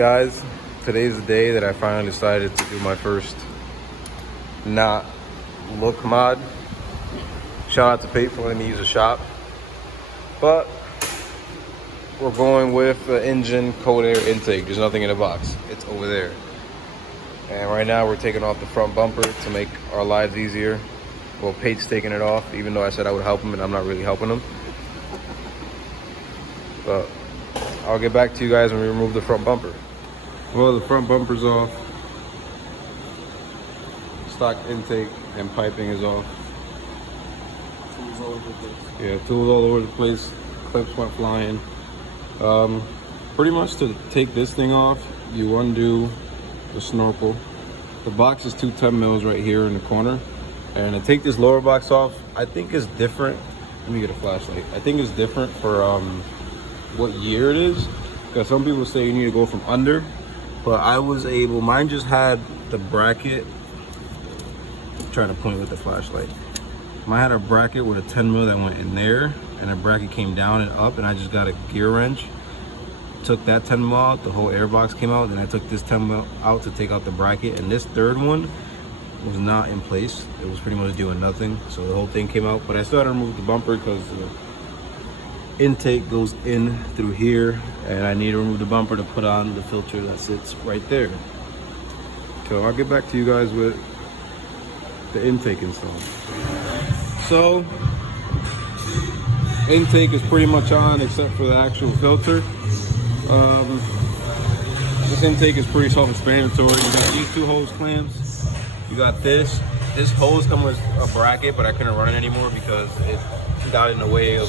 Guys, today's the day that I finally decided to do my first not look mod. Shout out to Pate for letting me use a shop. But we're going with the Injen cold air intake. There's nothing in the box. It's over there. And right now we're taking off the front bumper to make our lives easier. Well, Pate's taking it off, even though I said I would help him, and I'm not really helping him. But I'll get back to you guys when we remove the front bumper. Well, the front bumper's off. Stock intake and piping is off. Tools all over the place. Yeah, tools all over the place. Clips went flying. Pretty much to take this thing off, you undo the snorkel. The box is 210 mils right here in the corner. And to take this lower box off, I think it's different. Let me get a flashlight. I think it's different for what year it is. Because some people say you need to go from under. But I was able, mine just had the bracket. I'm trying to point with the flashlight. Mine had a bracket with a 10 mil that went in there. And a bracket came down and up. And I just got a gear wrench. Took that 10 mil out, the whole air box came out. Then I took this 10 mil out to take out the bracket. And this third one was not in place. It was pretty much doing nothing, so the whole thing came out. But I still had to remove the bumper because the intake goes in through here, and I need to remove the bumper to put on the filter that sits right there. So I'll get back to you guys with the intake installed. So intake is pretty much on except for the actual filter. This intake is pretty self-explanatory. You got these two hose clamps. You got this. This hose comes with a bracket, but I couldn't run it anymore because it got in the way of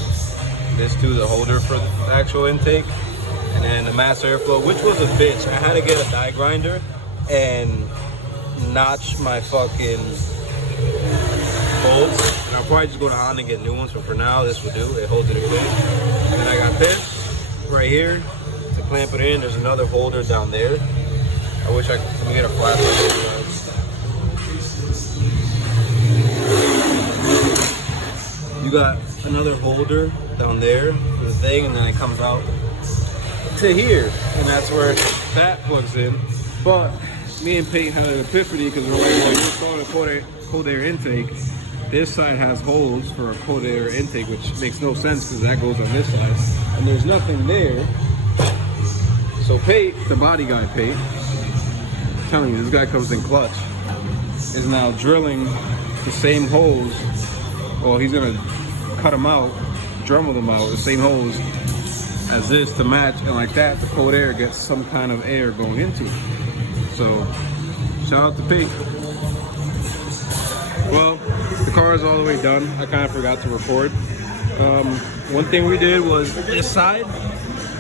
this too, the holder for the actual intake. And then the mass airflow, which was a bitch. I had to get a die grinder and notch my fucking bolts. And I'll probably just go to Honda and get new ones, but for now, this will do. It holds it in place. And then I got this right here to clamp it in. There's another holder down there. I wish I could, let me get a flashlight. You got another holder down there for the thing, and then it comes out to here, and that's where that plugs in. But me and Pate had an epiphany because we're like, well, you're installing a cold air intake. This side has holes for a cold air intake, which makes no sense because that goes on this side, and there's nothing there. So Pate, the body guy Pate, I'm telling you, this guy comes in clutch, is now drilling the same holes. Well, he's gonna cut them out, Dremel them out, the same holes as this to match, and like that, the cold air gets some kind of air going into it. So, shout out to Pete. Well, the car is all the way done. I kind of forgot to record. One thing we did was this side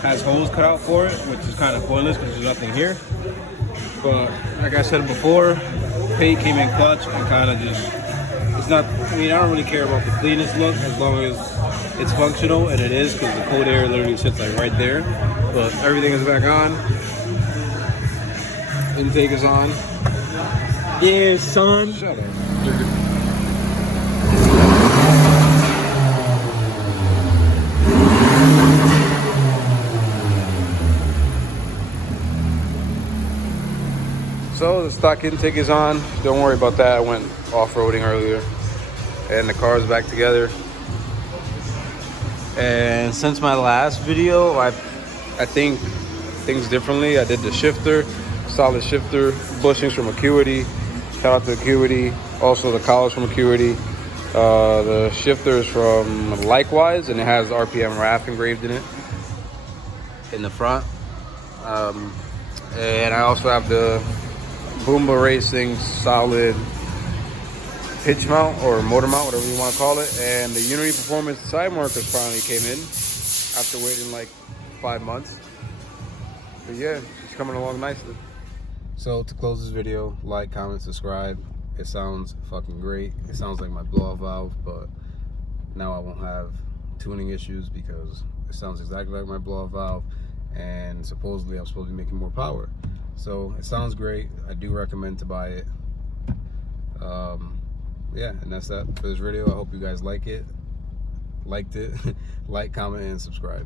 has holes cut out for it, which is kind of pointless because there's nothing here. But like I said before, Pate came in clutch and kind of just, it's not, I mean, I don't really care about the cleanest look as long as it's functional, and it is, because the cold air literally sits like right there. But everything is back on. Intake is on. Yeah, son. Shut up. So the stock intake is on. Don't worry about that. I went off-roading earlier. And the car is back together. And since my last video, I think things differently. I did the shifter, solid shifter, bushings from Acuity. Shout out to Acuity. Also the collars from Acuity. The shifter is from Likewise, and it has RPM RAF engraved in it in the front. And I also have the Boomba Racing solid pitch mount or motor mount, whatever you want to call it. And the Unity Performance side markers finally came in after waiting like 5 months. But yeah, it's coming along nicely. So to close this video, like, comment, subscribe. It sounds fucking great. It sounds like my blow-off valve, but now I won't have tuning issues because it sounds exactly like my blow-off valve, and supposedly I'm supposed to be making more power. So it sounds great. I do recommend to buy it. Yeah, and that's that for this video. I hope you guys liked it. Like, comment, and subscribe.